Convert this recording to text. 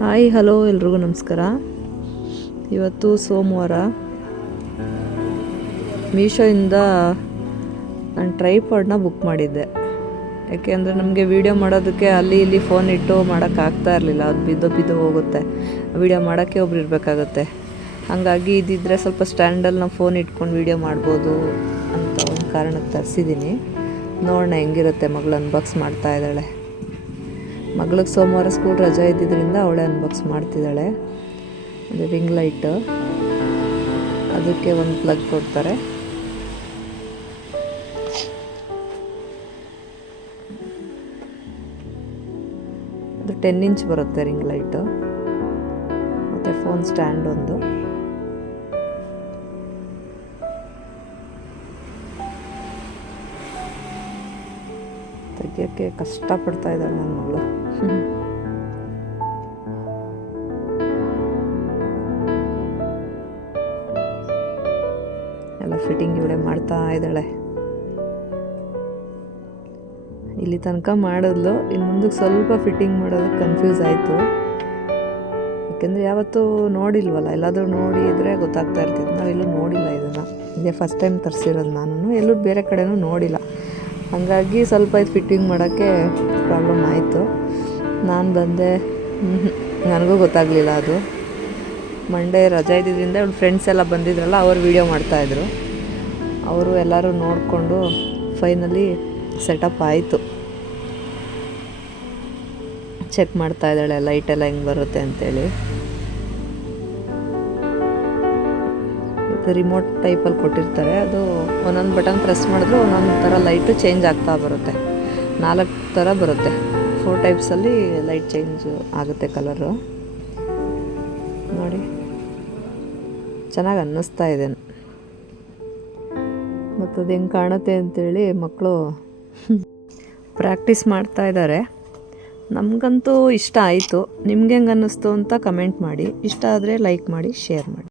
Hi hello ಎಲ್ರಿಗೂ ನಮಸ್ಕಾರ. ಇವತ್ತು ಸೋಮವಾರ. ಮೀಶೋಯಿಂದ ನಾನು ಟ್ರೈಪಾಡ್ನ ಬುಕ್ ಮಾಡಿದ್ದೆ. ಯಾಕೆಂದರೆ ನಮಗೆ ವೀಡಿಯೋ ಮಾಡೋದಕ್ಕೆ ಅಲ್ಲಿ ಇಲ್ಲಿ ಫೋನ್ ಇಟ್ಟು ಮಾಡೋಕ್ಕಾಗ್ತಾ ಇರಲಿಲ್ಲ. ಅದು ಬಿದ್ದು ಹೋಗುತ್ತೆ. ವೀಡಿಯೋ ಮಾಡೋಕ್ಕೆ ಒಬ್ರು ಇರಬೇಕಾಗುತ್ತೆ. ಹಾಗಾಗಿ ಇದಿದ್ದರೆ ಸ್ವಲ್ಪ ಸ್ಟ್ಯಾಂಡಲ್ಲಿ ನಾವು ಫೋನ್ ಇಟ್ಕೊಂಡು ವೀಡಿಯೋ ಮಾಡ್ಬೋದು ಅಂತ ಒಂದು ಕಾರಣಕ್ಕೆ ತರಿಸಿದ್ದೀನಿ. ನೋಡೋಣ ಹೆಂಗಿರುತ್ತೆ. ಮಗಳು ಅನ್ಬಾಕ್ಸ್ ಮಾಡ್ತಾ ಇದ್ದಾಳೆ. ಮಗಳಿಗೆ ಸೋಮವಾರ ಸ್ಕೂಲ್ ರಜೆ ಇದ್ದಿದ್ದರಿಂದ ಅವಳೇ ಅನ್ಬಾಕ್ಸ್ ಮಾಡ್ತಿದ್ದಾಳೆ. ಅದು ರಿಂಗ್ ಲೈಟು, ಅದಕ್ಕೆ ಒಂದು ಪ್ಲಗ್ ಕೊಡ್ತಾರೆ. ಅದು 10 ಇಂಚ್ ಬರುತ್ತೆ ರಿಂಗ್ ಲೈಟು. ಮತ್ತು ಫೋನ್ ಸ್ಟ್ಯಾಂಡ್ ಒಂದು. ತೆಗಿಯೋಕ್ಕೆ ಕಷ್ಟಪಡ್ತಾ ಇದ್ದಾಳೆ ನನ್ನ ಮಗಳು. ಎಲ್ಲ ಫಿಟ್ಟಿಂಗ್ ಇವಳೆ ಮಾಡ್ತಾ ಇದ್ದಾಳೆ. ಇಲ್ಲಿ ತನಕ ಮಾಡಿದ್ಲು. ಇನ್ನು ಮುಂದಕ್ಕೆ ಸ್ವಲ್ಪ ಫಿಟ್ಟಿಂಗ್ ಮಾಡೋದಕ್ಕೆ ಕನ್ಫ್ಯೂಸ್ ಆಯಿತು. ಯಾಕೆಂದರೆ ಯಾವತ್ತೂ ನೋಡಿಲ್ವಲ್ಲ. ಎಲ್ಲಾದರೂ ನೋಡಿದರೆ ಗೊತ್ತಾಗ್ತಾ ಇರ್ತಿತ್ತು. ನಾವೆಲ್ಲೂ ನೋಡಿಲ್ಲ ಇದನ್ನು. ಇದೇ ಫಸ್ಟ್ ಟೈಮ್ ತರಿಸಿರೋದು ನಾನು. ಎಲ್ಲೂ ಬೇರೆ ಕಡೆನೂ ನೋಡಿಲ್ಲ. ಹಾಗಾಗಿ ಸ್ವಲ್ಪ ಇದು ಫಿಟ್ಟಿಂಗ್ ಮಾಡೋಕ್ಕೆ ಪ್ರಾಬ್ಲಮ್ ಆಯಿತು. ನಾನು ಬಂದೆ, ನನಗೂ ಗೊತ್ತಾಗಲಿಲ್ಲ ಅದು. ಮಂಡೇ ರಜೆ ಇದ್ದಿದ್ದರಿಂದ ಅವ್ರ ಫ್ರೆಂಡ್ಸ್ ಎಲ್ಲ ಬಂದಿದ್ರಲ್ಲ, ಅವರು ವೀಡಿಯೋ ಮಾಡ್ತಾಯಿದ್ರು. ಅವರು ಎಲ್ಲರೂ ನೋಡಿಕೊಂಡು ಫೈನಲಿ ಸೆಟಪ್ ಆಯಿತು. ಚೆಕ್ ಮಾಡ್ತಾ ಇದ್ದಾಳೆ ಲೈಟೆಲ್ಲ ಹೆಂಗೆ ಬರುತ್ತೆ ಅಂತೇಳಿ. ಇದು ರಿಮೋಟ್ ಟೈಪಲ್ಲಿ ಕೊಟ್ಟಿರ್ತಾರೆ. ಅದು ಒಂದೊಂದು ಬಟನ್ ಪ್ರೆಸ್ ಮಾಡಿದ್ರೆ ಒಂದೊಂದು ಥರ ಲೈಟು ಚೇಂಜ್ ಆಗ್ತಾ ಬರುತ್ತೆ. 4 ಥರ ಬರುತ್ತೆ. 4 ಟೈಪ್ಸಲ್ಲಿ ಲೈಟ್ ಚೇಂಜ್ ಆಗುತ್ತೆ ಕಲರು. ನೋಡಿ, ಚೆನ್ನಾಗಿ ಅನ್ನಿಸ್ತಾ ಇದೆ. ಮತ್ತು ಅದು ಹೆಂಗೆ ಕಾಣುತ್ತೆ ಅಂತೇಳಿ ಮಕ್ಕಳು ಪ್ರಾಕ್ಟೀಸ್ ಮಾಡ್ತಾ ಇದ್ದಾರೆ. ನಮಗಂತೂ ಇಷ್ಟ ಆಯಿತು. ನಿಮ್ಗೆ ಹೆಂಗೆ ಅನ್ನಿಸ್ತು ಅಂತ ಕಮೆಂಟ್ ಮಾಡಿ. ಇಷ್ಟ ಆದರೆ ಲೈಕ್ ಮಾಡಿ, ಶೇರ್ ಮಾಡಿ.